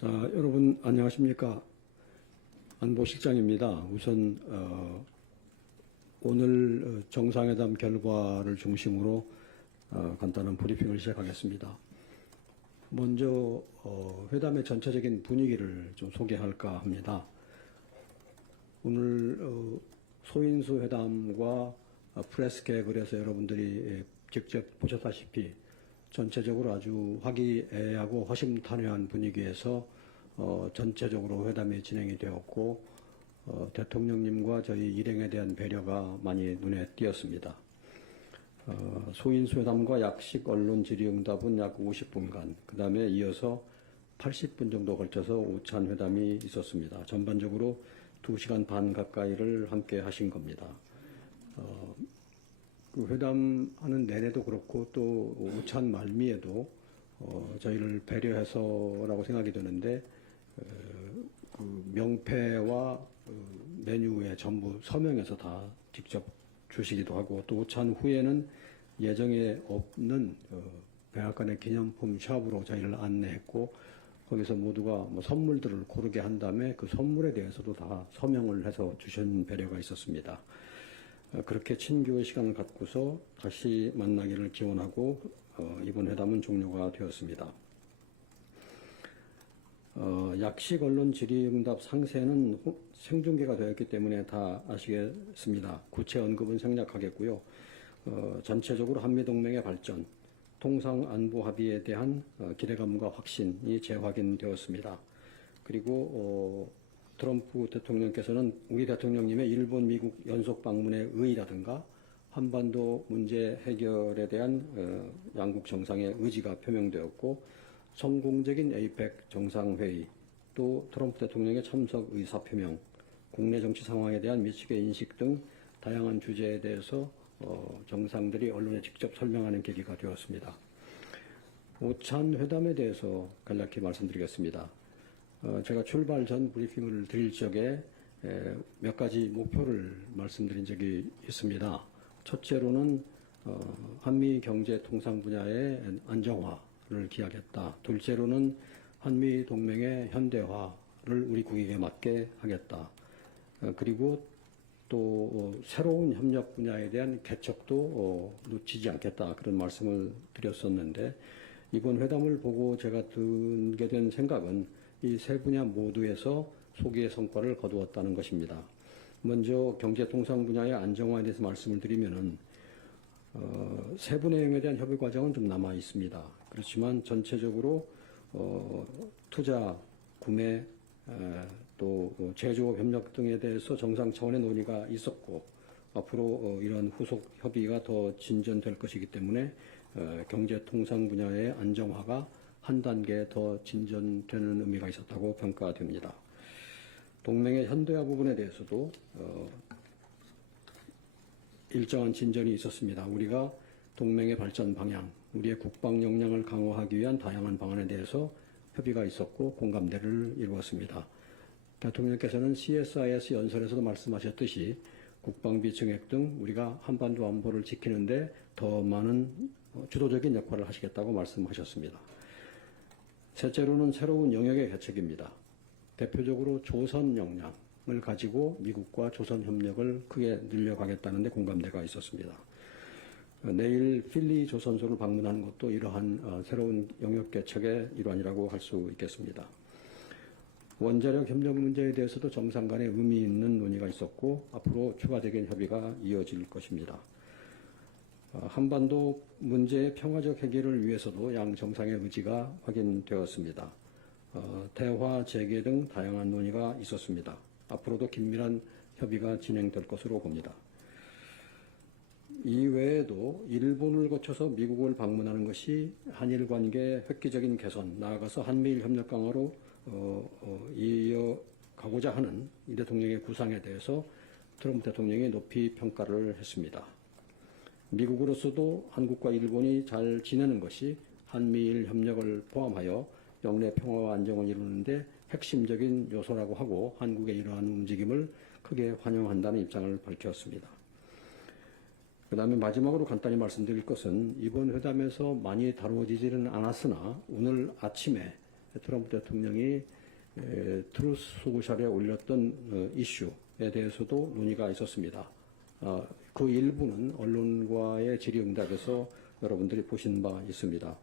자, 여러분 안녕하십니까? 안보실장입니다. 우선 오늘 정상회담 결과를 중심으로 간단한 브리핑을 시작하겠습니다. 먼저 회담의 전체적인 분위기를 좀 소개할까 합니다. 오늘 소인수 회담과 프레스 개혁을 해서 여러분들이 직접 보셨다시피 전체적으로 아주 화기애애하고 허심탄회한 분위기에서 전체적으로 회담이 진행이 되었고 대통령님과 저희 일행에 대한 배려가 많이 눈에 띄었습니다. 소인수 회담과 약식 언론 질의응답은 약 50분간, 그 다음에 이어서 80분 정도 걸쳐서 오찬 회담이 있었습니다. 전반적으로 2시간 반 가까이를 함께 하신 겁니다. 그 회담하는 내내도 그렇고 또 오찬 말미에도 저희를 배려해서라고 생각이 드는데 그 명패와 메뉴에 전부 서명해서 다 직접 주시기도 하고, 또 오찬 후에는 예정에 없는 백악관의 기념품 샵으로 저희를 안내했고, 거기서 모두가 뭐 선물들을 고르게 한 다음에 그 선물에 대해서도 다 서명을 해서 주신 배려가 있었습니다. 그렇게 친교의 시간을 갖고서 다시 만나기를 기원하고 이번 회담은 종료가 되었습니다. 약식 언론 질의응답 상세는 생중계가 되었기 때문에 다 아시겠습니다. 구체 언급은 생략하겠고요. 전체적으로 한미동맹의 발전, 통상안보 합의에 대한 기대감과 확신이 재확인되었습니다. 그리고 트럼프 대통령께서는 우리 대통령님의 일본, 미국 연속 방문의 의의라든가 한반도 문제 해결에 대한 양국 정상의 의지가 표명되었고, 성공적인 APEC 정상회의, 또 트럼프 대통령의 참석 의사 표명, 국내 정치 상황에 대한 미측의 인식 등 다양한 주제에 대해서 정상들이 언론에 직접 설명하는 계기가 되었습니다. 오찬 회담에 대해서 간략히 말씀드리겠습니다. 제가 출발 전 브리핑을 드릴 적에 몇 가지 목표를 말씀드린 적이 있습니다. 첫째로는 한미 경제 통상 분야의 안정화를 기하겠다. 둘째로는 한미 동맹의 현대화를 우리 국익에 맞게 하겠다. 그리고 또 새로운 협력 분야에 대한 개척도 놓치지 않겠다. 그런 말씀을 드렸었는데, 이번 회담을 보고 제가 듣게 된 생각은 이 세 분야 모두에서 소기의 성과를 거두었다는 것입니다. 먼저 경제통상 분야의 안정화에 대해서 말씀을 드리면은 세부 내용에 대한 협의 과정은 좀 남아 있습니다. 그렇지만 전체적으로 투자, 구매, 또 제조업 협력 등에 대해서 정상 차원의 논의가 있었고, 앞으로 이런 후속 협의가 더 진전될 것이기 때문에 경제통상 분야의 안정화가 한 단계 더 진전되는 의미가 있었다고 평가됩니다. 동맹의 현대화 부분에 대해서도 일정한 진전이 있었습니다. 우리가 동맹의 발전 방향, 우리의 국방 역량을 강화하기 위한 다양한 방안에 대해서 협의가 있었고 공감대를 이루었습니다. 대통령께서는 CSIS 연설에서도 말씀하셨듯이 국방비 증액 등 우리가 한반도 안보를 지키는데 더 많은 주도적인 역할을 하시겠다고 말씀하셨습니다. 셋째로는 새로운 영역의 개척입니다. 대표적으로 조선 역량을 가지고 미국과 조선 협력을 크게 늘려가겠다는 데 공감대가 있었습니다. 내일 필리 조선소를 방문하는 것도 이러한 새로운 영역 개척의 일환이라고 할 수 있겠습니다. 원자력 협력 문제에 대해서도 정상 간에 의미 있는 논의가 있었고, 앞으로 추가적인 협의가 이어질 것입니다. 한반도 문제의 평화적 해결을 위해서도 양 정상의 의지가 확인되었습니다. 대화, 재개 등 다양한 논의가 있었습니다. 앞으로도 긴밀한 협의가 진행될 것으로 봅니다. 이외에도 일본을 거쳐서 미국을 방문하는 것이 한일 관계 획기적인 개선, 나아가서 한미일 협력 강화로 이어가고자 하는 이 대통령의 구상에 대해서 트럼프 대통령이 높이 평가를 했습니다. 미국으로서도 한국과 일본이 잘 지내는 것이 한미일 협력을 포함하여 영내 평화와 안정을 이루는데 핵심적인 요소라고 하고, 한국의 이러한 움직임을 크게 환영한다는 입장을 밝혔습니다. 그 다음에 마지막으로 간단히 말씀드릴 것은, 이번 회담에서 많이 다루어지지는 않았으나 오늘 아침에 트럼프 대통령이 트루스 소셜에 올렸던 이슈에 대해서도 논의가 있었습니다. 그 일부는 언론과의 질의응답에서 여러분들이 보신 바 있습니다.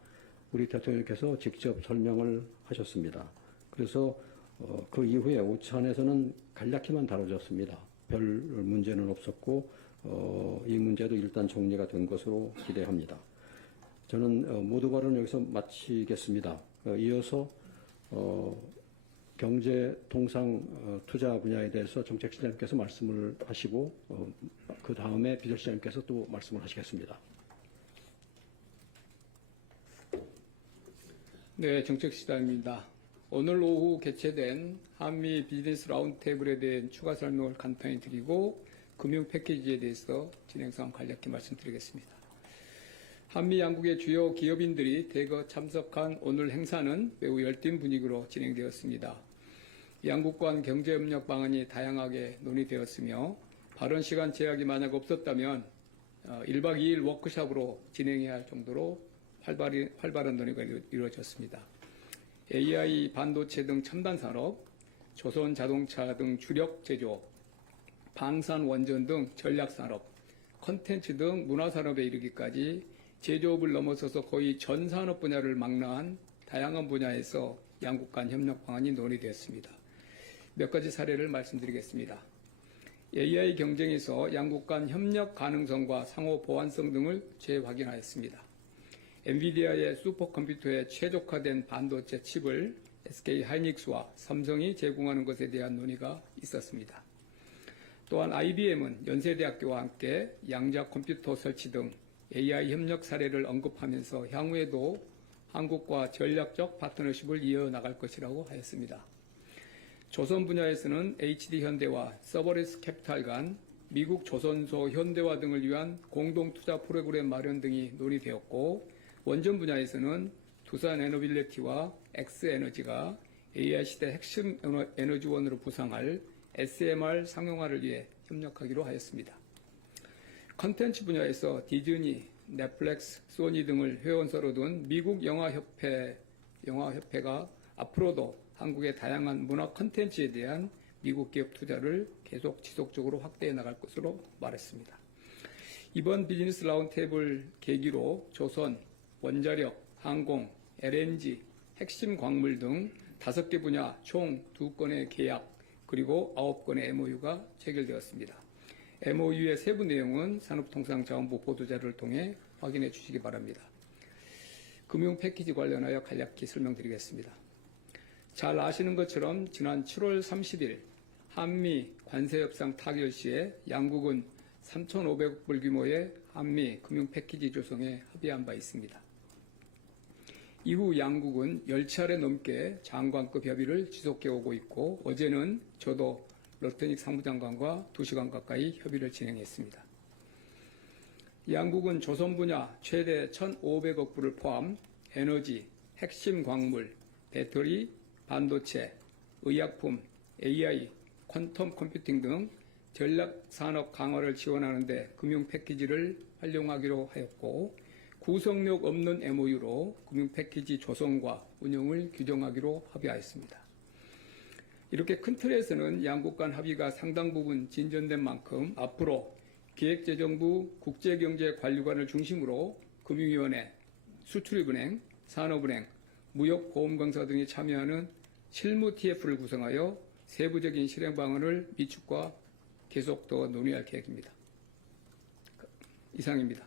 우리 대통령께서 직접 설명을 하셨습니다. 그래서 그 이후에 오찬에서는 간략히만 다뤄졌습니다. 별 문제는 없었고 이 문제도 일단 정리가 된 것으로 기대합니다. 저는 모두 발언을 여기서 마치겠습니다. 이어서 경제 통상 투자 분야에 대해서 정책실장님께서 말씀을 하시고 그 다음에 비서실장님께서 또 말씀을 하시겠습니다. 네, 정책실장입니다. 오늘 오후 개최된 한미 비즈니스 라운드테이블에 대한 추가 설명을 간단히 드리고 금융 패키지에 대해서 진행 상황 간략히 말씀드리겠습니다. 한미 양국의 주요 기업인들이 대거 참석한 오늘 행사는 매우 열띤 분위기로 진행되었습니다. 양국 간 경제협력 방안이 다양하게 논의되었으며 발언 시간 제약이 만약 없었다면 1박 2일 워크숍으로 진행해야 할 정도로 활발한 논의가 이루어졌습니다. AI, 반도체 등 첨단 산업, 조선 자동차 등 주력 제조, 방산 원전 등 전략 산업, 콘텐츠 등 문화 산업에 이르기까지 제조업을 넘어서서 거의 전 산업 분야를 망라한 다양한 분야에서 양국 간 협력 방안이 논의되었습니다. 몇 가지 사례를 말씀드리겠습니다. AI 경쟁에서 양국 간 협력 가능성과 상호 보완성 등을 재확인하였습니다. 엔비디아의 슈퍼컴퓨터에 최적화된 반도체 칩을 SK 하이닉스와 삼성이 제공하는 것에 대한 논의가 있었습니다. 또한 IBM은 연세대학교와 함께 양자 컴퓨터 설치 등 AI 협력 사례를 언급하면서 향후에도 한국과 전략적 파트너십을 이어나갈 것이라고 하였습니다. 조선 분야에서는 HD현대와 서버리스 캐피탈 간 미국 조선소 현대화 등을 위한 공동투자 프로그램 마련 등이 논의되었고, 원전 분야에서는 두산 에너빌리티와 X에너지가 AI 시대 핵심 에너지원으로 부상할 SMR 상용화를 위해 협력하기로 하였습니다. 컨텐츠 분야에서 디즈니, 넷플릭스, 소니 등을 회원사로 둔 미국 영화협회가 앞으로도 한국의 다양한 문화 컨텐츠에 대한 미국 기업 투자를 계속 지속적으로 확대해 나갈 것으로 말했습니다. 이번 비즈니스 라운드테이블 계기로 조선, 원자력, 항공, LNG, 핵심 광물 등 5개 분야 총 2건의 계약 그리고 9건의 MOU가 체결되었습니다. MOU의 세부 내용은 산업통상자원부 보도자료를 통해 확인해 주시기 바랍니다. 금융 패키지 관련하여 간략히 설명드리겠습니다. 잘 아시는 것처럼 지난 7월 30일 한미 관세협상 타결 시에 양국은 3,500억 불 규모의 한미 금융 패키지 조성에 합의한 바 있습니다. 이후 양국은 10차례 넘게 장관급 협의를 지속해 오고 있고, 어제는 저도 러트닉 상무장관과 2시간 가까이 협의를 진행했습니다. 양국은 조선 분야 최대 1,500억 불을 포함 에너지, 핵심 광물, 배터리, 반도체, 의약품, AI, 퀀텀 컴퓨팅 등 전략 산업 강화를 지원하는 데 금융 패키지를 활용하기로 하였고, 구성력 없는 MOU로 금융 패키지 조성과 운영을 규정하기로 합의하였습니다. 이렇게 큰 틀에서는 양국 간 합의가 상당 부분 진전된 만큼 앞으로 기획재정부 국제경제관리관을 중심으로 금융위원회, 수출입은행, 산업은행, 무역보험공사 등이 참여하는 실무 TF를 구성하여 세부적인 실행 방안을 미축과 계속 더 논의할 계획입니다. 이상입니다.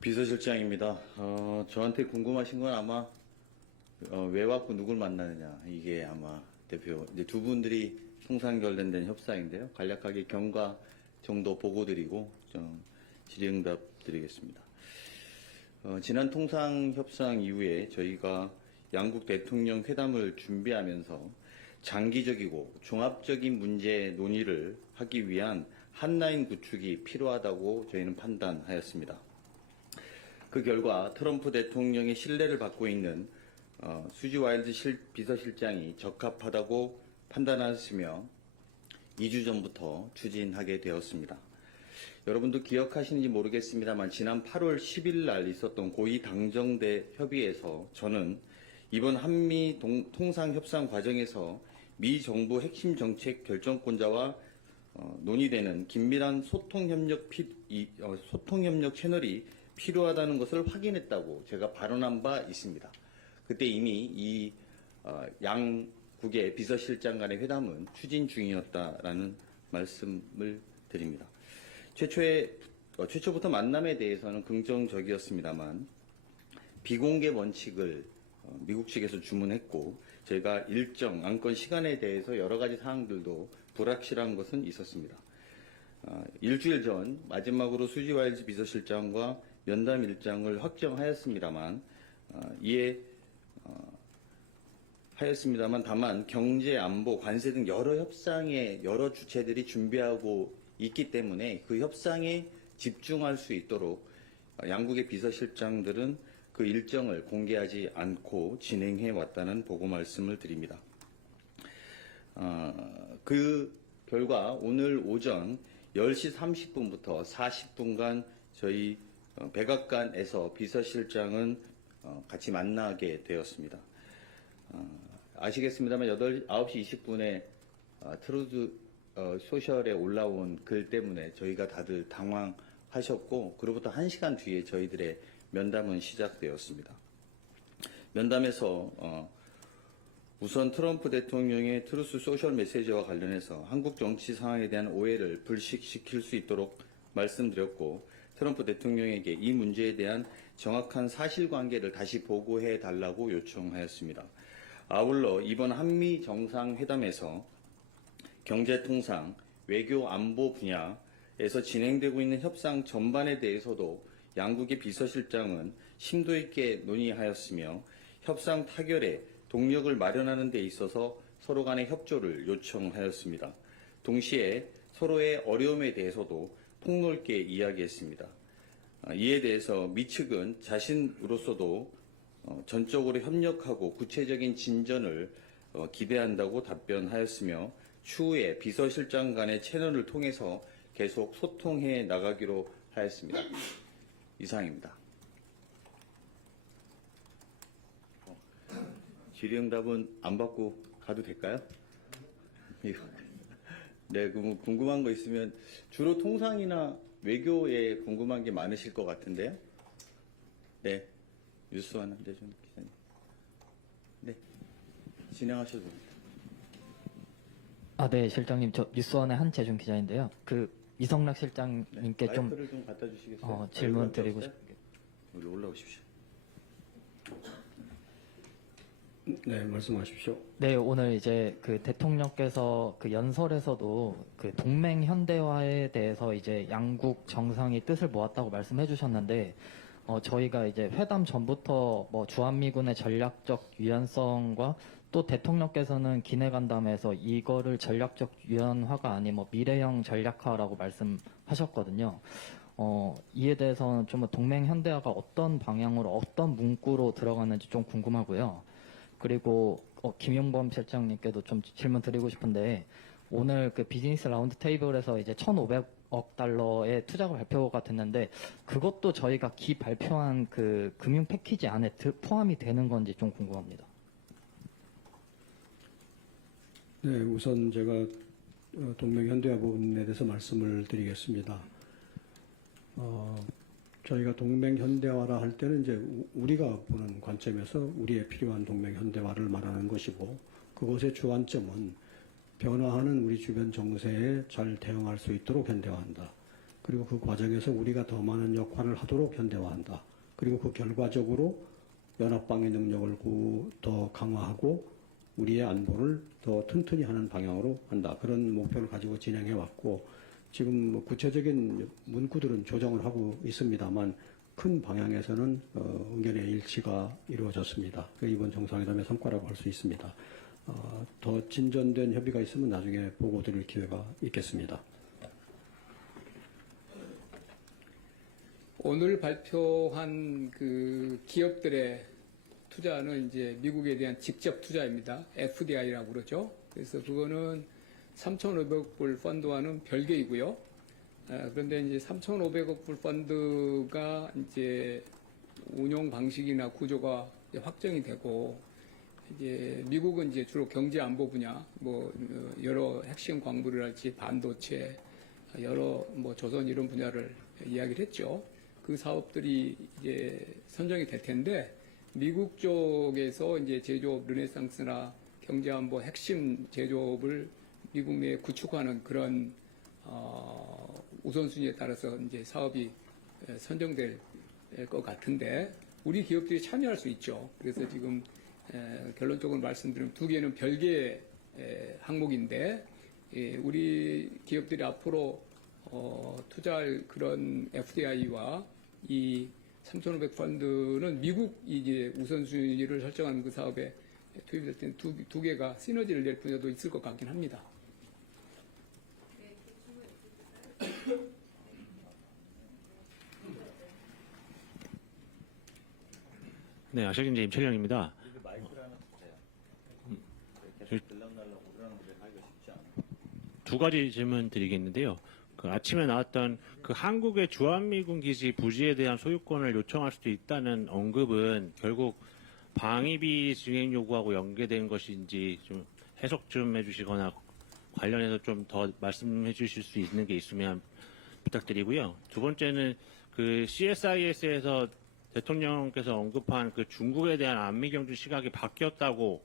비서실장입니다. 저한테 궁금하신 건 아마 왜 왔고 누굴 만나느냐, 이게 아마 대표 이제 두 분들이 통상 관련된 협상인데요. 간략하게 경과 정도 보고 드리고 좀 질의응답 드리겠습니다. 지난 통상 협상 이후에 저희가 양국 대통령 회담을 준비하면서 장기적이고 종합적인 문제 논의를 하기 위한 한라인 구축이 필요하다고 저희는 판단하였습니다. 그 결과 트럼프 대통령의 신뢰를 받고 있는 수지 와일드 비서실장이 적합하다고 판단하였으며, 2주 전부터 추진하게 되었습니다. 여러분도 기억하시는지 모르겠습니다만 지난 8월 10일 날 있었던 고위 당정대 협의에서 저는 이번 한미 통상 협상 과정에서 미 정부 핵심 정책 결정권자와 논의되는 긴밀한 소통 협력 채널이 필요하다는 것을 확인했다고 제가 발언한 바 있습니다. 그때 이미 이 양국의 비서실장 간의 회담은 추진 중이었다라는 말씀을 드립니다. 최초부터 만남에 대해서는 긍정적이었습니다만 비공개 원칙을 미국 측에서 주문했고 저희가 일정 안건 시간에 대해서 여러 가지 사항들도 불확실한 것은 있었습니다. 일주일 전 마지막으로 수지 와일즈 비서실장과 면담 일정을 확정하였습니다만 다만 경제, 안보, 관세 등 여러 협상의 여러 주체들이 준비하고 있기 때문에 그 협상에 집중할 수 있도록 양국의 비서실장들은 그 일정을 공개하지 않고 진행해 왔다는 보고 말씀을 드립니다. 그 결과 오늘 오전 10시 30분부터 40분간 저희 백악관에서 비서실장은 같이 만나게 되었습니다. 아시겠습니다만 9시 20분에 트루드 소셜에 올라온 글 때문에 저희가 다들 당황하셨고 그로부터 1시간 뒤에 저희들의 면담은 시작되었습니다. 면담에서 우선 트럼프 대통령의 트루스 소셜 메시지와 관련해서 한국 정치 상황에 대한 오해를 불식시킬 수 있도록 말씀드렸고 트럼프 대통령에게 이 문제에 대한 정확한 사실관계를 다시 보고해 달라고 요청하였습니다. 아울러 이번 한미 정상회담에서 경제통상, 외교 안보 분야에서 진행되고 있는 협상 전반에 대해서도 양국의 비서실장은 심도 있게 논의하였으며 협상 타결에 동력을 마련하는 데 있어서 서로 간의 협조를 요청하였습니다. 동시에 서로의 어려움에 대해서도 폭넓게 이야기했습니다. 이에 대해서 미 측은 자신으로서도 전적으로 협력하고 구체적인 진전을 기대한다고 답변하였으며 추후에 비서실장 간의 채널을 통해서 계속 소통해 나가기로 하였습니다. 이상입니다. 질의응답은 안 받고 가도 될까요? 네, 궁금한 거 있으면 주로 통상이나 외교에 궁금한 게 많으실 것 같은데요. 네, 뉴스완 한대준 기자님. 네, 진행하셔도 됩니다. 네, 실장님, 저 뉴스원의 한재준 기자인데요. 이성락 실장님께 마이크를 좀 갖다 주시겠어요? 질문 드리고 싶습니다. 여기 올라오십시오. 네, 말씀하십시오. 네, 오늘 이제 대통령께서 연설에서도 동맹 현대화에 대해서 이제 양국 정상이 뜻을 모았다고 말씀해 주셨는데, 저희가 이제 회담 전부터 주한미군의 전략적 유연성과 또 대통령께서는 기내 간담회에서 이거를 전략적 유연화가 아닌 미래형 전략화라고 말씀하셨거든요. 이에 대해서는 좀 동맹 현대화가 어떤 방향으로 어떤 문구로 들어가는지 좀 궁금하고요. 그리고 김용범 실장님께도 좀 질문 드리고 싶은데 오늘 비즈니스 라운드 테이블에서 이제 1,500억 달러의 투자가 발표가 됐는데 그것도 저희가 발표한 금융 패키지 안에 포함이 되는 건지 좀 궁금합니다. 네, 우선 제가 동맹 현대화 부분에 대해서 말씀을 드리겠습니다. 저희가 동맹 현대화라 할 때는 이제 우리가 보는 관점에서 우리의 필요한 동맹 현대화를 말하는 것이고 그것의 주안점은 변화하는 우리 주변 정세에 잘 대응할 수 있도록 현대화한다. 그리고 그 과정에서 우리가 더 많은 역할을 하도록 현대화한다. 그리고 그 결과적으로 연합방위 능력을 더 강화하고 우리의 안보를 더 튼튼히 하는 방향으로 한다. 그런 목표를 가지고 진행해 왔고 지금 구체적인 문구들은 조정을 하고 있습니다만 큰 방향에서는 의견의 일치가 이루어졌습니다. 이번 정상회담의 성과라고 할 수 있습니다. 더 진전된 협의가 있으면 나중에 보고 드릴 기회가 있겠습니다. 오늘 발표한 기업들의 투자는 이제 미국에 대한 직접 투자입니다. FDI라고 그러죠. 그래서 그거는 3,500불 펀드와는 별개이고요. 그런데 이제 3,500억 불 펀드가 이제 운용 방식이나 구조가 이제 확정이 되고, 이제 미국은 이제 주로 경제 안보 분야, 여러 핵심 광물이랄지 반도체, 여러 조선 이런 분야를 이야기를 했죠. 그 사업들이 이제 선정이 될 텐데, 미국 쪽에서 이제 제조업 르네상스나 경제안보 핵심 제조업을 미국 내에 구축하는 그런 우선순위에 따라서 이제 사업이 선정될 것 같은데, 우리 기업들이 참여할 수 있죠. 그래서 지금 결론적으로 말씀드리면 두 개는 별개의 항목인데, 우리 기업들이 앞으로 투자할 그런 FDI와 이 3,500 펀드는 미국 이제 우선순위를 설정한 그 사업에 투입될 때는 두 개가 시너지를 낼 분야도 있을 것 같긴 합니다. 네, 아시아경제 임철영입니다. 두 가지 질문 드리겠는데요. 그 아침에 나왔던 그 한국의 주한미군 기지 부지에 대한 소유권을 요청할 수도 있다는 언급은 결국 방위비 증액 요구하고 연계된 것인지 좀 해석 좀 해주시거나 관련해서 좀 더 말씀해 주실 수 있는 게 있으면 부탁드리고요. 두 번째는 그 CSIS에서 대통령께서 언급한 그 중국에 대한 안미경주 시각이 바뀌었다고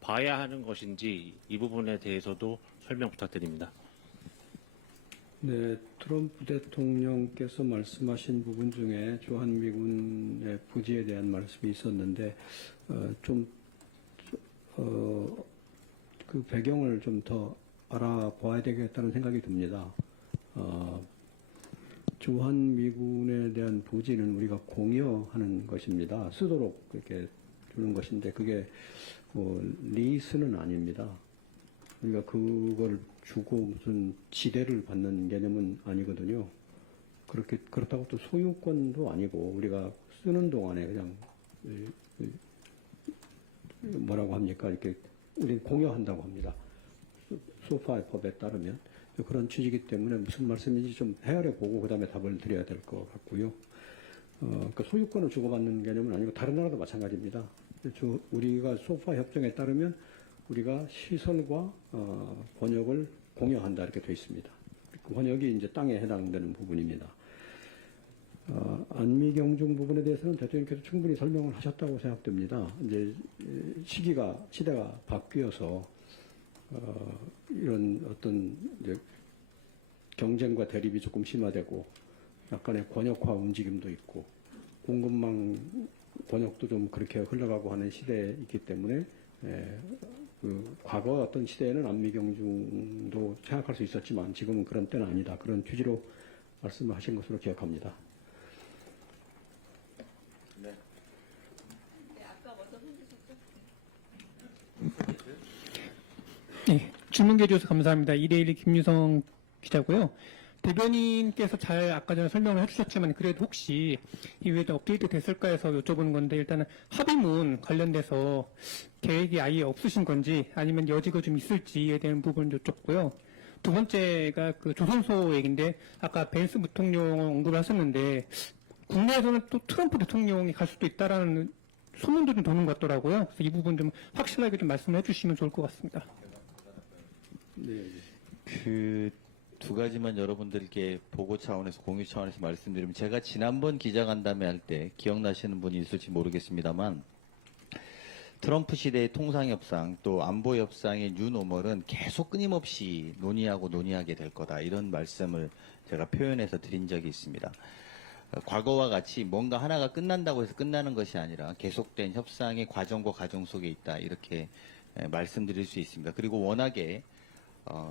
봐야 하는 것인지 이 부분에 대해서도 설명 부탁드립니다. 네, 트럼프 대통령께서 말씀하신 부분 중에 주한미군의 부지에 대한 말씀이 있었는데 그 배경을 좀 더 알아봐야 되겠다는 생각이 듭니다. 주한미군에 대한 부지는 우리가 공여하는 것입니다. 쓰도록 그렇게 주는 것인데 그게 리스는 아닙니다. 우리가 그걸 주고 무슨 지대를 받는 개념은 아니거든요. 그렇다고 또 소유권도 아니고 우리가 쓰는 동안에 그냥 뭐라고 합니까? 이렇게 우리는 공여한다고 합니다. 소파법에 따르면 그런 취지이기 때문에 무슨 말씀인지 좀 헤아려 보고 그다음에 답을 드려야 될 것 같고요. 그러니까 소유권을 주고받는 개념은 아니고 다른 나라도 마찬가지입니다. 우리가 소파 협정에 따르면 우리가 시설과 번역을 공여한다 이렇게 되어 있습니다. 그 번역이 이제 땅에 해당되는 부분입니다. 안미경중 부분에 대해서는 대통령께서 충분히 설명을 하셨다고 생각됩니다. 이제 시대가 바뀌어서 이런 어떤 이제 경쟁과 대립이 조금 심화되고 약간의 권역화 움직임도 있고 공급망 번역도 좀 그렇게 흘러가고 하는 시대에 있기 때문에 그 과거 어떤 시대에는 안미경중도 생각할 수 있었지만 지금은 그런 때는 아니다. 그런 취지로 말씀을 하신 것으로 기억합니다. 네. 네, 질문 해주셔서 감사합니다. 이데일리 김유성 기자고요. 대변인께서 잘 아까 전에 설명을 해주셨지만 그래도 혹시 이후에 업데이트 됐을까 해서 여쭤보는 건데 일단은 합의문 관련돼서 계획이 아예 없으신 건지 아니면 여지가 좀 있을지에 대한 부분 여쭙고요. 두 번째가 그 조선소 얘기인데 아까 벤스 부통령 언급을 하셨는데 국내에서는 또 트럼프 대통령이 갈 수도 있다라는 소문도 좀 도는 것 같더라고요. 그래서 이 부분 좀 확실하게 좀 말씀해 주시면 좋을 것 같습니다. 네. 그 두 가지만 여러분들께 보고 차원에서 공유 차원에서 말씀드리면 제가 지난번 기자간담회 할 때 기억나시는 분이 있을지 모르겠습니다만 트럼프 시대의 통상협상 또 안보협상의 뉴노멀은 계속 끊임없이 논의하게 될 거다 이런 말씀을 제가 표현해서 드린 적이 있습니다. 과거와 같이 뭔가 하나가 끝난다고 해서 끝나는 것이 아니라 계속된 협상의 과정과 과정 속에 있다 이렇게 말씀드릴 수 있습니다. 그리고 워낙에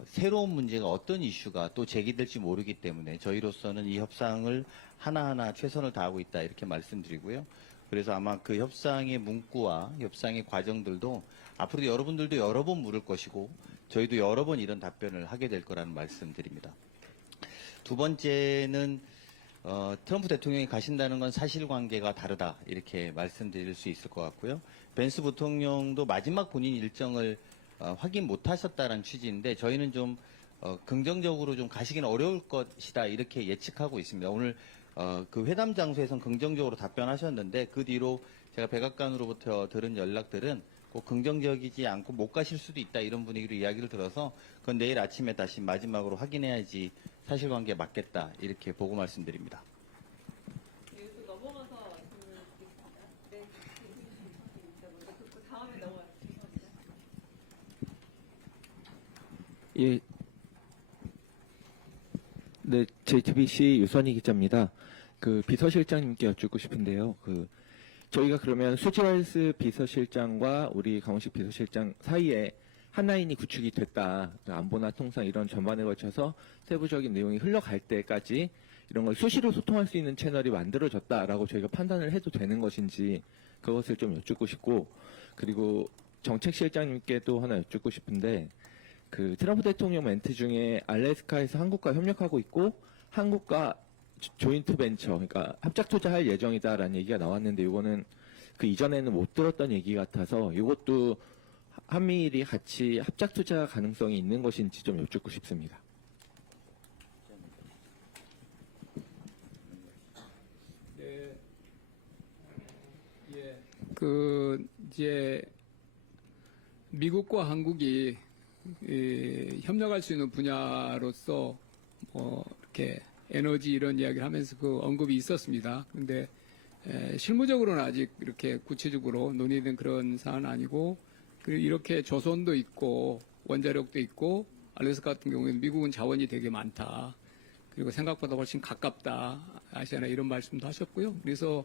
새로운 문제가 어떤 이슈가 또 제기될지 모르기 때문에 저희로서는 이 협상을 하나하나 최선을 다하고 있다 이렇게 말씀드리고요. 그래서 아마 그 협상의 문구와 협상의 과정들도 앞으로도 여러분들도 여러 번 물을 것이고 저희도 여러 번 이런 답변을 하게 될 거라는 말씀드립니다. 두 번째는 트럼프 대통령이 가신다는 건 사실관계가 다르다 이렇게 말씀드릴 수 있을 것 같고요. 벤스 부통령도 마지막 본인 일정을 확인 못하셨다는 취지인데 저희는 좀 긍정적으로 좀 가시기는 어려울 것이다 이렇게 예측하고 있습니다. 오늘 그 회담 장소에선 긍정적으로 답변하셨는데 그 뒤로 제가 백악관으로부터 들은 연락들은 꼭 긍정적이지 않고 못 가실 수도 있다 이런 분위기로 이야기를 들어서 그건 내일 아침에 다시 마지막으로 확인해야지 사실관계에 맞겠다 이렇게 보고 말씀드립니다. 여기서 넘어가서 질문을 드리겠습니다. 네, 그 다음에 넘어가요. 죄송합니다. 예. 네, JTBC 유선희 기자입니다. 그 비서실장님께 여쭙고 싶은데요. 저희가 그러면 수지왈스 비서실장과 우리 강원식 비서실장 사이에 한 라인이 구축이 됐다. 안보나 통상 이런 전반에 걸쳐서 세부적인 내용이 흘러갈 때까지 이런 걸 수시로 소통할 수 있는 채널이 만들어졌다라고 저희가 판단을 해도 되는 것인지 그것을 좀 여쭙고 싶고, 그리고 정책실장님께도 하나 여쭙고 싶은데, 그 트럼프 대통령 멘트 중에 알래스카에서 한국과 협력하고 있고 한국과 조인트 벤처, 그러니까 합작 투자할 예정이다라는 얘기가 나왔는데 이거는 그 이전에는 못 들었던 얘기 같아서 이것도 한미일이 같이 합작 투자 가능성이 있는 것인지 좀 여쭙고 싶습니다. 네. 이제 미국과 한국이 협력할 수 있는 분야로서 이렇게 에너지 이런 이야기를 하면서 그 언급이 있었습니다. 그런데 실무적으로는 아직 이렇게 구체적으로 논의된 그런 사안은 아니고, 그리고 이렇게 조선도 있고 원자력도 있고 알래스카 같은 경우에는 미국은 자원이 되게 많다. 그리고 생각보다 훨씬 가깝다. 아시아나 이런 말씀도 하셨고요. 그래서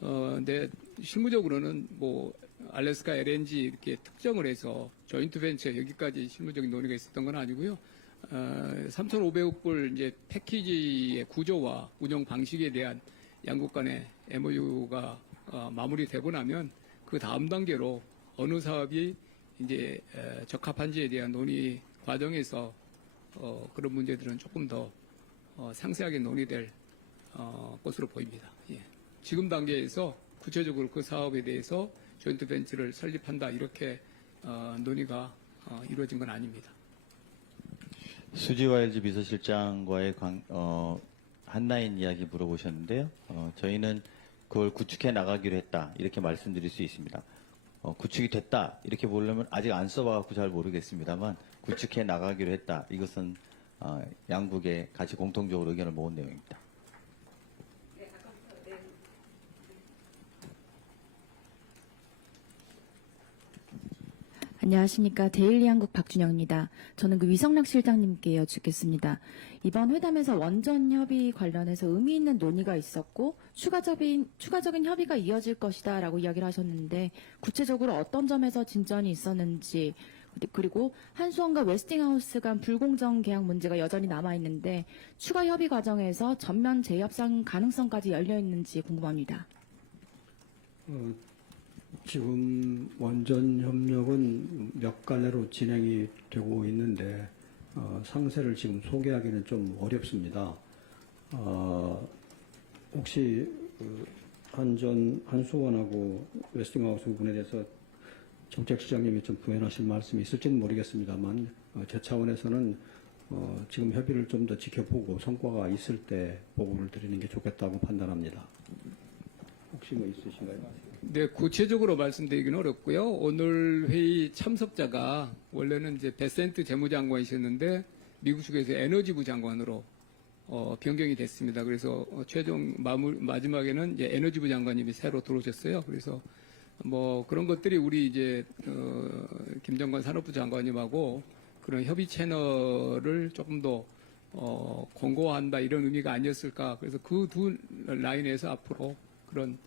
근데 실무적으로는 뭐 알래스카 LNG 이렇게 특정을 해서 조인트 벤처 여기까지 실무적인 논의가 있었던 건 아니고요. 3,500억 불 이제 패키지의 구조와 운영 방식에 대한 양국 간의 MOU가 마무리되고 나면 그 다음 단계로 어느 사업이 이제 적합한지에 대한 논의 과정에서 그런 문제들은 조금 더 상세하게 논의될 것으로 보입니다. 예. 지금 단계에서 구체적으로 그 사업에 대해서 조인트 벤처를 설립한다 이렇게 논의가 이루어진 건 아닙니다. 수지와일즈 비서실장과의 한라인 이야기 물어보셨는데요. 저희는 그걸 구축해 나가기로 했다 이렇게 말씀드릴 수 있습니다. 구축이 됐다 이렇게 보려면 아직 안 써봐갖고 잘 모르겠습니다만 구축해 나가기로 했다. 이것은 양국에 같이 공통적으로 의견을 모은 내용입니다. 안녕하십니까. 데일리 한국 박준영입니다. 저는 그 위성락 실장님께 여쭙겠습니다. 이번 회담에서 원전 협의 관련해서 의미 있는 논의가 있었고 추가적인 협의가 이어질 것이다라고 이야기를 하셨는데 구체적으로 어떤 점에서 진전이 있었는지, 그리고 한수원과 웨스팅하우스 간 불공정 계약 문제가 여전히 남아있는데 추가 협의 과정에서 전면 재협상 가능성까지 열려 있는지 궁금합니다. 지금 원전 협력은 몇 갈래로 진행이 되고 있는데 상세를 지금 소개하기는 좀 어렵습니다. 혹시 한수원하고 웨스팅하우스 부분에 대해서 정책시장님이 좀 부연하실 말씀이 있을지는 모르겠습니다만 제 차원에서는 지금 협의를 좀 더 지켜보고 성과가 있을 때 보고를 드리는 게 좋겠다고 판단합니다. 혹시 뭐 있으신가요? 네, 구체적으로 말씀드리기는 어렵고요. 오늘 회의 참석자가 원래는 이제 베센트 재무장관이셨는데 미국 측에서 에너지부 장관으로 변경이 됐습니다. 그래서 최종 마지막에는 이제 에너지부 장관님이 새로 들어오셨어요. 그래서 뭐 그런 것들이 우리 이제 김정관 산업부 장관님하고 그런 협의 채널을 조금 더 공고화한다 이런 의미가 아니었을까. 그래서 그 두 라인에서 앞으로 그런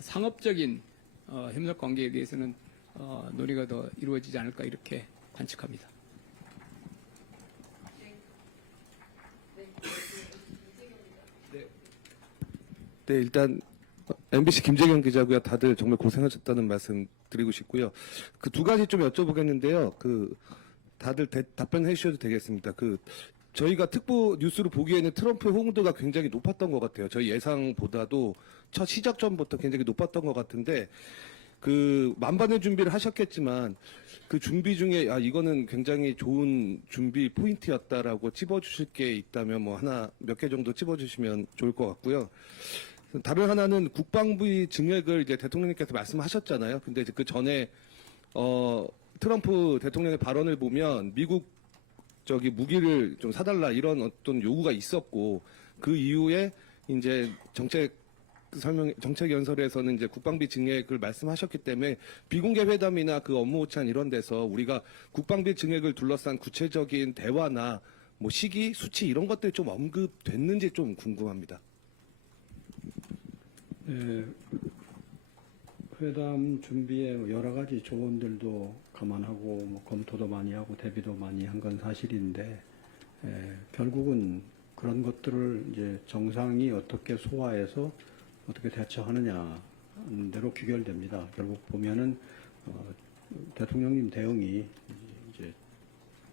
상업적인 협력 관계에 대해서는 논의가 더 이루어지지 않을까 이렇게 관측합니다. 네, 일단 MBC 김재경 기자고요. 다들 정말 고생하셨다는 말씀 드리고 싶고요. 그 두 가지 좀 여쭤보겠는데요. 다들 답변해 주셔도 되겠습니다. 저희가 특보 뉴스로 보기에는 트럼프의 호응도가 굉장히 높았던 것 같아요. 저희 예상보다도 첫 시작 전부터 굉장히 높았던 것 같은데, 그 만반의 준비를 하셨겠지만 그 준비 중에 이거는 굉장히 좋은 준비 포인트였다라고 찝어주실 게 있다면 뭐 하나 몇 개 정도 찝어주시면 좋을 것 같고요. 다른 하나는 국방비 증액을 이제 대통령님께서 말씀하셨잖아요. 근데 이제 그 전에 트럼프 대통령의 발언을 보면 미국 무기를 좀 사달라 이런 어떤 요구가 있었고 그 이후에 이제 정책 연설에서는 이제 국방비 증액을 말씀하셨기 때문에 비공개 회담이나 그 업무 오찬 이런 데서 우리가 국방비 증액을 둘러싼 구체적인 대화나 뭐 시기, 수치 이런 것들이 좀 언급됐는지 좀 궁금합니다. 네, 회담 준비에 여러 가지 조언들도 감안하고 뭐 검토도 많이 하고 대비도 많이 한 건 사실인데 결국은 그런 것들을 이제 정상이 어떻게 소화해서 어떻게 대처하느냐 대로 귀결됩니다. 결국 보면은 대통령님 대응이 이제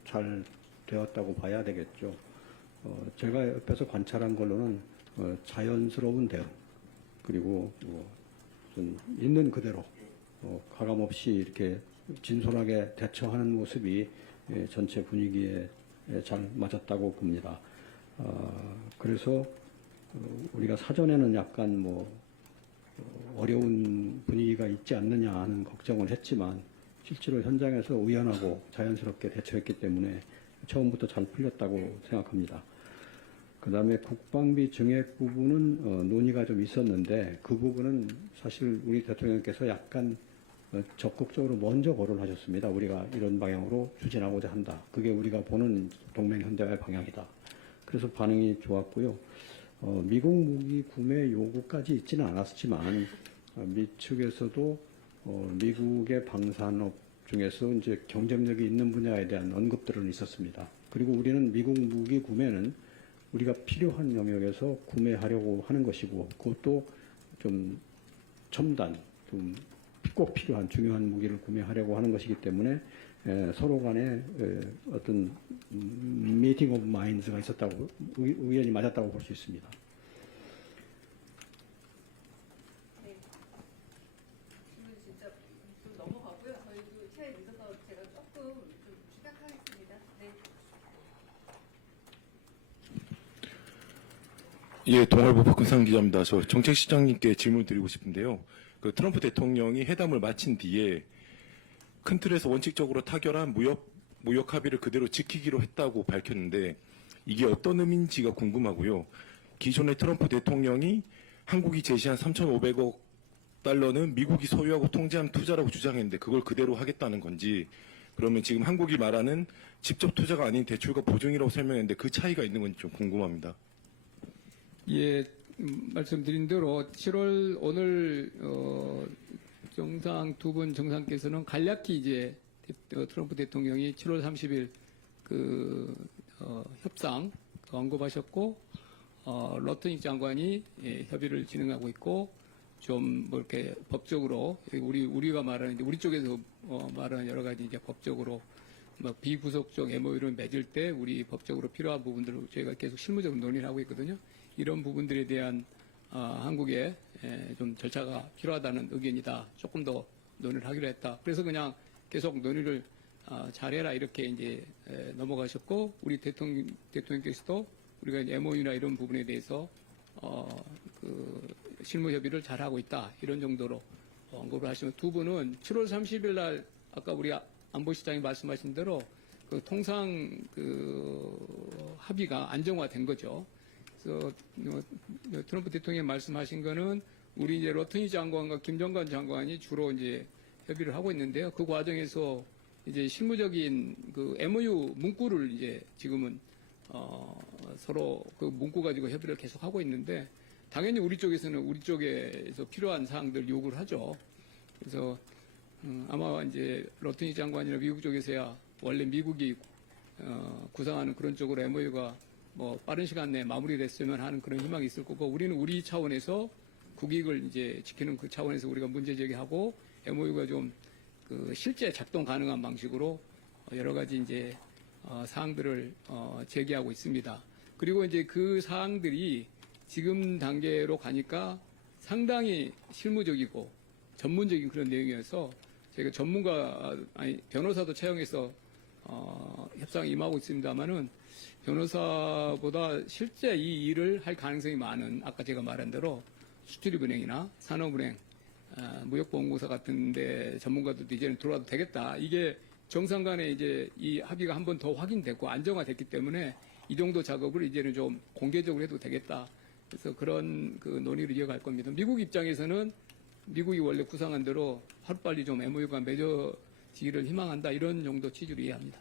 잘 되었다고 봐야 되겠죠. 제가 옆에서 관찰한 걸로는 자연스러운 대응 그리고 좀 있는 그대로 가감없이 이렇게 진솔하게 대처하는 모습이 전체 분위기에 잘 맞았다고 봅니다. 그래서 우리가 사전에는 약간 어려운 분위기가 있지 않느냐 하는 걱정을 했지만 실제로 현장에서 의연하고 자연스럽게 대처했기 때문에 처음부터 잘 풀렸다고 생각합니다. 그 다음에 국방비 증액 부분은 논의가 좀 있었는데 그 부분은 사실 우리 대통령께서 약간 적극적으로 먼저 거론하셨습니다. 우리가 이런 방향으로 추진하고자 한다. 그게 우리가 보는 동맹 현대화의 방향이다. 그래서 반응이 좋았고요. 미국 무기 구매 요구까지 있지는 않았지만 미 측에서도 미국의 방산업 중에서 이제 경쟁력이 있는 분야에 대한 언급들은 있었습니다. 그리고 우리는 미국 무기 구매는 우리가 필요한 영역에서 구매하려고 하는 것이고 그것도 좀 첨단, 좀 꼭 필요한 중요한 무기를 구매하려고 하는 것이기 때문에 서로 간에 어떤 미팅 오브 마인드가 있었다고 의견이 맞았다고 볼 수 있습니다. 네. 질문 진짜 좀 넘어가고요. 저희도 시간이 늦어서 제가 조금 좀 시작하겠습니다. 네. 예, 동아일보 박근상 기자입니다. 저 정책시장님께 질문 드리고 싶은데요. 그 트럼프 대통령이 회담을 마친 뒤에 큰 틀에서 원칙적으로 타결한 무역 합의를 그대로 지키기로 했다고 밝혔는데 이게 어떤 의미인지가 궁금하고요. 기존의 트럼프 대통령이 한국이 제시한 3,500억 달러는 미국이 소유하고 통제한 투자라고 주장했는데 그걸 그대로 하겠다는 건지 그러면 지금 한국이 말하는 직접 투자가 아닌 대출과 보증이라고 설명했는데 그 차이가 있는 건지 좀 궁금합니다. 예, 말씀드린 대로 7월 오늘 정상 두 분 정상께서는 간략히 이제 트럼프 대통령이 7월 30일 협상 언급하셨고 러트니 장관이 협의를 진행하고 있고 좀 뭐 이렇게 법적으로 우리가 말하는 이제 우리 쪽에서 말하는 여러 가지 이제 법적으로 뭐 비구속적 MOU를 맺을 때 우리 법적으로 필요한 부분들을 저희가 계속 실무적으로 논의를 하고 있거든요. 이런 부분들에 대한 한국의 좀 절차가 필요하다는 의견이다. 조금 더 논의를 하기로 했다. 그래서 그냥 계속 논의를 잘해라 이렇게 이제 넘어가셨고 우리 대통령께서도 우리가 이제 MOU나 이런 부분에 대해서 실무 협의를 잘 하고 있다. 이런 정도로 언급을 하시면 두 분은 7월 30일 날 아까 우리 안보시장이 말씀하신 대로 그 통상 합의가 안정화된 거죠. 그래서 트럼프 대통령이 말씀하신 거는 우리 이제 러트니 장관과 김정관 장관이 주로 이제 협의를 하고 있는데요. 그 과정에서 이제 실무적인 그 MOU 문구를 이제 지금은 서로 그 문구 가지고 협의를 계속 하고 있는데 당연히 우리 쪽에서는 우리 쪽에서 필요한 사항들 요구를 하죠. 그래서 아마 이제 러트니 장관이나 미국 쪽에서야 원래 미국이 구상하는 그런 쪽으로 MOU가 뭐 빠른 시간 내에 마무리됐으면 하는 그런 희망이 있을 거고 우리는 우리 차원에서 국익을 이제 지키는 그 차원에서 우리가 문제 제기하고 MOU가 좀 실제 작동 가능한 방식으로 여러 가지 이제 사항들을 제기하고 있습니다. 그리고 이제 그 사항들이 지금 단계로 가니까 상당히 실무적이고 전문적인 그런 내용이어서 저희가 전문가 아니 변호사도 채용해서 협상에 임하고 있습니다만은 변호사보다 실제 이 일을 할 가능성이 많은 아까 제가 말한 대로 수출입은행이나 산업은행, 무역보험공사 같은데 전문가들도 이제는 들어와도 되겠다. 이게 정상 간에 이제 이 합의가 한 번 더 확인됐고 안정화됐기 때문에 이 정도 작업을 이제는 좀 공개적으로 해도 되겠다. 그래서 그런 그 논의를 이어갈 겁니다. 미국 입장에서는 미국이 원래 구상한 대로 하루빨리 좀 MOU가 맺어지기를 희망한다. 이런 정도 취지로 이해합니다.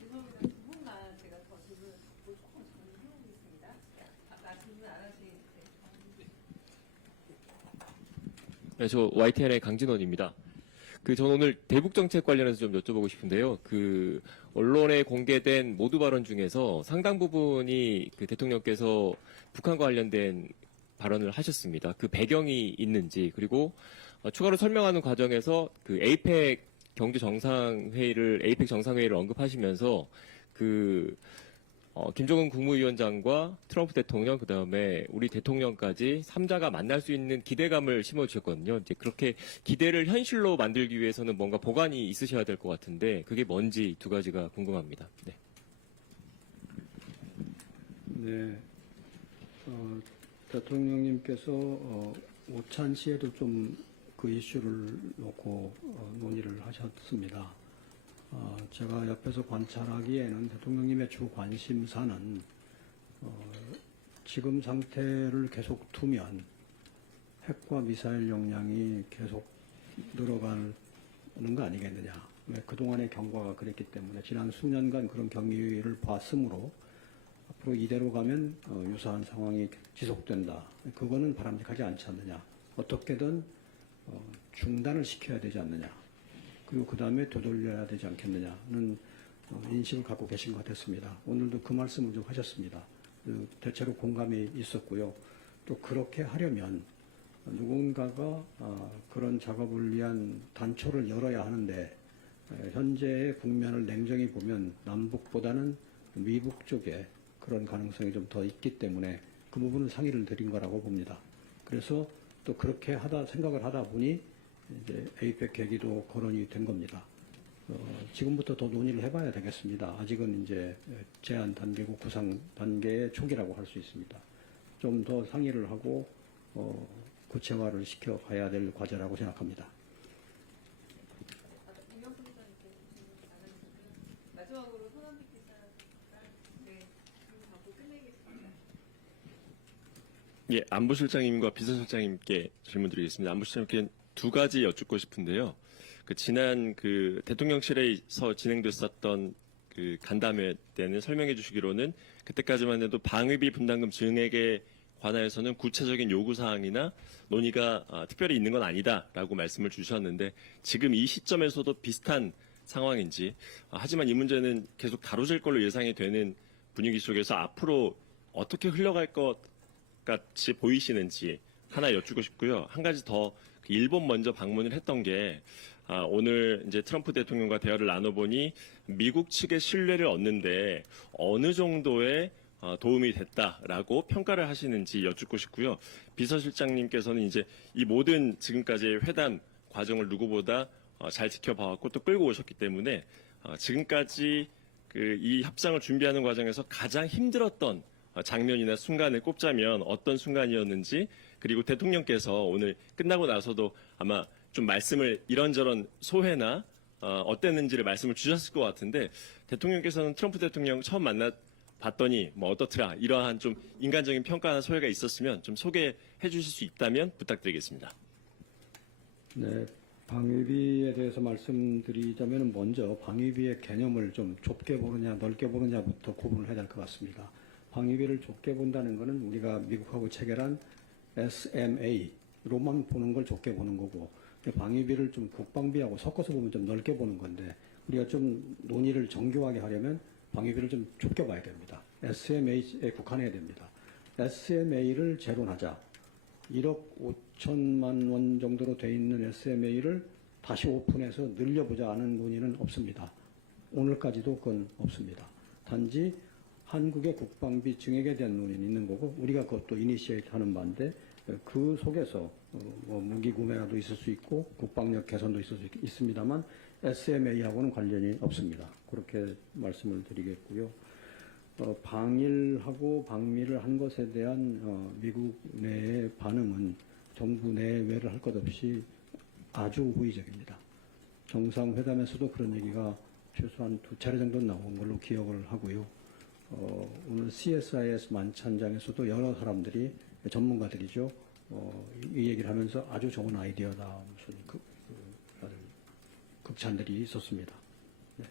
죄송합니다. 두 분만 제가 더 질문을 조금 정리해보겠습니다. 아까 질문 안 하신 네, 저 YTN의 강진원입니다. 전 오늘 대북 정책 관련해서 좀 여쭤보고 싶은데요. 언론에 공개된 모두 발언 중에서 상당 부분이 대통령께서 북한과 관련된 발언을 하셨습니다. 그 배경이 있는지, 그리고 추가로 설명하는 과정에서 에이펙 에이펙 정상회의를 언급하시면서 김정은 국무위원장과 트럼프 대통령, 그 다음에 우리 대통령까지 3자가 만날 수 있는 기대감을 심어주셨거든요. 이제 그렇게 기대를 현실로 만들기 위해서는 뭔가 보관이 있으셔야 될 것 같은데, 그게 뭔지 두 가지가 궁금합니다. 네. 네. 대통령님께서 오찬시에도 좀 그 이슈를 놓고 논의를 하셨습니다. 제가 옆에서 관찰하기에는 대통령님의 주 관심사는 지금 상태를 계속 두면 핵과 미사일 역량이 계속 늘어가는 거 아니겠느냐. 그동안의 경과가 그랬기 때문에 지난 수년간 그런 경위를 봤으므로 앞으로 이대로 가면 유사한 상황이 지속된다. 그거는 바람직하지 않지 않느냐. 어떻게든 중단을 시켜야 되지 않느냐. 그리고 그 다음에 되돌려야 되지 않겠느냐는 인식을 갖고 계신 것 같았습니다. 오늘도 그 말씀을 좀 하셨습니다. 대체로 공감이 있었고요. 또 그렇게 하려면 누군가가 그런 작업을 위한 단초를 열어야 하는데 현재의 국면을 냉정히 보면 남북보다는 미북 쪽에 그런 가능성이 좀 더 있기 때문에 그 부분은 상의를 드린 거라고 봅니다. 그래서 또 그렇게 생각을 하다 보니 이제 에이펙 계기도 거론이 된 겁니다. 지금부터 더 논의를 해봐야 되겠습니다. 아직은 이제 제안 단계고 구상 단계의 초기라고 할 수 있습니다. 좀 더 상의를 하고 구체화를 시켜가야 될 과제라고 생각합니다. 김영수 기자님께 질문 안 하셨고요. 마지막으로 손원빛 기자가 질문 받고 끝내겠습니다. 예, 안보실장님과 비서실장님께 질문 드리겠습니다. 안보실장님께 두 가지 여쭙고 싶은데요. 지난 대통령실에서 진행됐었던 간담회 때는 설명해 주시기로는 그때까지만 해도 방위비 분담금 증액에 관하여서는 구체적인 요구사항이나 논의가 특별히 있는 건 아니다라고 말씀을 주셨는데 지금 이 시점에서도 비슷한 상황인지, 하지만 이 문제는 계속 다뤄질 걸로 예상이 되는 분위기 속에서 앞으로 어떻게 흘러갈 것 같이 보이시는지 하나 여쭙고 싶고요. 한 가지 더 일본 먼저 방문을 했던 게 오늘 이제 트럼프 대통령과 대화를 나눠보니 미국 측의 신뢰를 얻는데 어느 정도의 도움이 됐다라고 평가를 하시는지 여쭙고 싶고요. 비서실장님께서는 이제 이 모든 지금까지의 회담 과정을 누구보다 잘 지켜봐왔고 또 끌고 오셨기 때문에 지금까지 이 협상을 준비하는 과정에서 가장 힘들었던 장면이나 순간을 꼽자면 어떤 순간이었는지, 그리고 대통령께서 오늘 끝나고 나서도 아마 좀 말씀을 이런저런 소회나 어땠는지를 말씀을 주셨을 것 같은데, 대통령께서는 트럼프 대통령 처음 만나봤더니 뭐 어떻더라, 이러한 좀 인간적인 평가나 소회가 있었으면 좀 소개해 주실 수 있다면 부탁드리겠습니다. 네, 방위비에 대해서 말씀드리자면 먼저 방위비의 개념을 좀 좁게 보느냐 넓게 보느냐부터 구분을 해야 될 것 같습니다. 방위비를 좁게 본다는 것은 우리가 미국하고 체결한 SMA로만 보는 걸 좁게 보는 거고, 방위비를 좀 국방비하고 섞어서 보면 좀 넓게 보는 건데, 우리가 좀 논의를 정교하게 하려면 방위비를 좀 좁게 봐야 됩니다. SMA에 국한해야 됩니다. SMA를 제로하자. 1억 5천만 원 정도로 돼 있는 SMA를 다시 오픈해서 늘려보자 하는 논의는 없습니다. 오늘까지도 그건 없습니다. 단지 한국의 국방비 증액에 대한 논의는 있는 거고 우리가 그것도 이니시에이트 하는 바인데 그 속에서 뭐 무기 구매라도 있을 수 있고 국방력 개선도 있을 수 있습니다만 SMA하고는 관련이 없습니다. 그렇게 말씀을 드리겠고요. 방일하고 방미를 한 것에 대한 미국 내의 반응은 정부 내외를 할 것 없이 아주 우호적입니다. 정상회담에서도 그런 얘기가 최소한 2차례 정도 나온 걸로 기억을 하고요. 오늘 CSIS 만찬장에서도 여러 사람들이 전문가들이죠. 이 얘기를 하면서 아주 좋은 아이디어다 무슨 극찬들이 있었습니다. 네.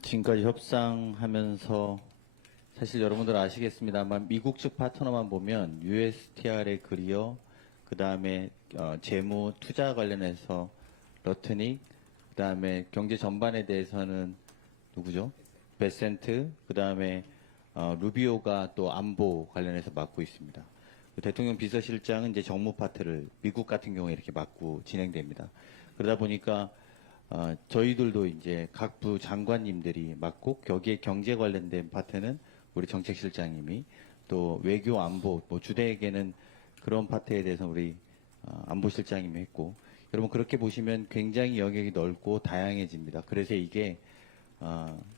지금까지 협상하면서 사실 여러분들 아시겠습니다만 미국 측 파트너만 보면 USTR의 그리어 그 다음에 재무 투자 관련해서 러트닉 그 다음에 경제 전반에 대해서는 누구죠? 베센트 그 다음에 루비오가 또 안보 관련해서 맡고 있습니다. 대통령 비서실장은 이제 정무 파트를 미국 같은 경우에 이렇게 맡고 진행됩니다. 그러다 보니까 저희들도 이제 각 부 장관님들이 맡고 여기에 경제 관련된 파트는 우리 정책실장님이 또 외교 안보 뭐 주대에게는 그런 파트에 대해서 우리 안보실장님이 했고 여러분 그렇게 보시면 굉장히 영역이 넓고 다양해집니다. 그래서 이게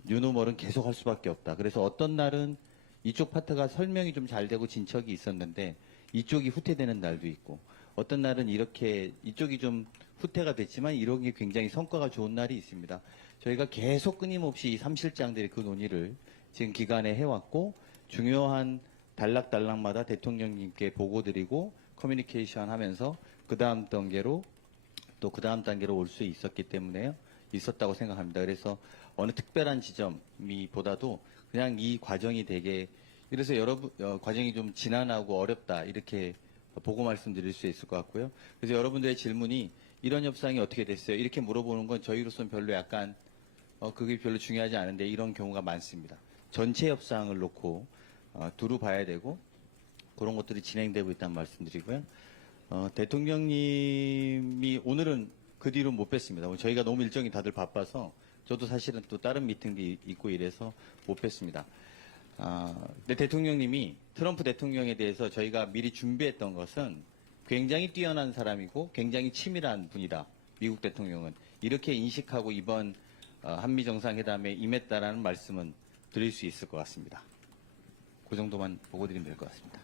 뉴노멀은 계속 할 수밖에 없다. 그래서 어떤 날은 이쪽 파트가 설명이 좀 잘 되고 진척이 있었는데 이쪽이 후퇴되는 날도 있고 어떤 날은 이렇게 이쪽이 좀 후퇴가 됐지만 이런 게 굉장히 성과가 좋은 날이 있습니다. 저희가 계속 끊임없이 이 3실장들이 그 논의를 지금 기간에 해왔고 중요한 단락마다 대통령님께 보고드리고 커뮤니케이션 하면서 그 다음 단계로 또 그 다음 단계로 올 수 있었기 때문에요. 있었다고 생각합니다. 그래서 어느 특별한 지점이 보다도 그냥 이 과정이 되게 그래서 여러분 과정이 좀 지난하고 어렵다 이렇게 보고 말씀드릴 수 있을 것 같고요. 그래서 여러분들의 질문이 이런 협상이 어떻게 됐어요? 이렇게 물어보는 건 저희로서는 별로 약간 그게 별로 중요하지 않은데 이런 경우가 많습니다. 전체 협상을 놓고 두루 봐야 되고 그런 것들이 진행되고 있다는 말씀드리고요. 대통령님이 오늘은 그 뒤로 못 뵀습니다. 저희가 너무 일정이 다들 바빠서 저도 사실은 또 다른 미팅도 있고 이래서 못 뵀습니다. 근데 대통령님이 트럼프 대통령에 대해서 저희가 미리 준비했던 것은 굉장히 뛰어난 사람이고 굉장히 치밀한 분이다. 미국 대통령은 이렇게 인식하고 이번 한미 정상회담에 임했다라는 말씀은 드릴 수 있을 것 같습니다. 그 정도만 보고 드리면 될 것 같습니다.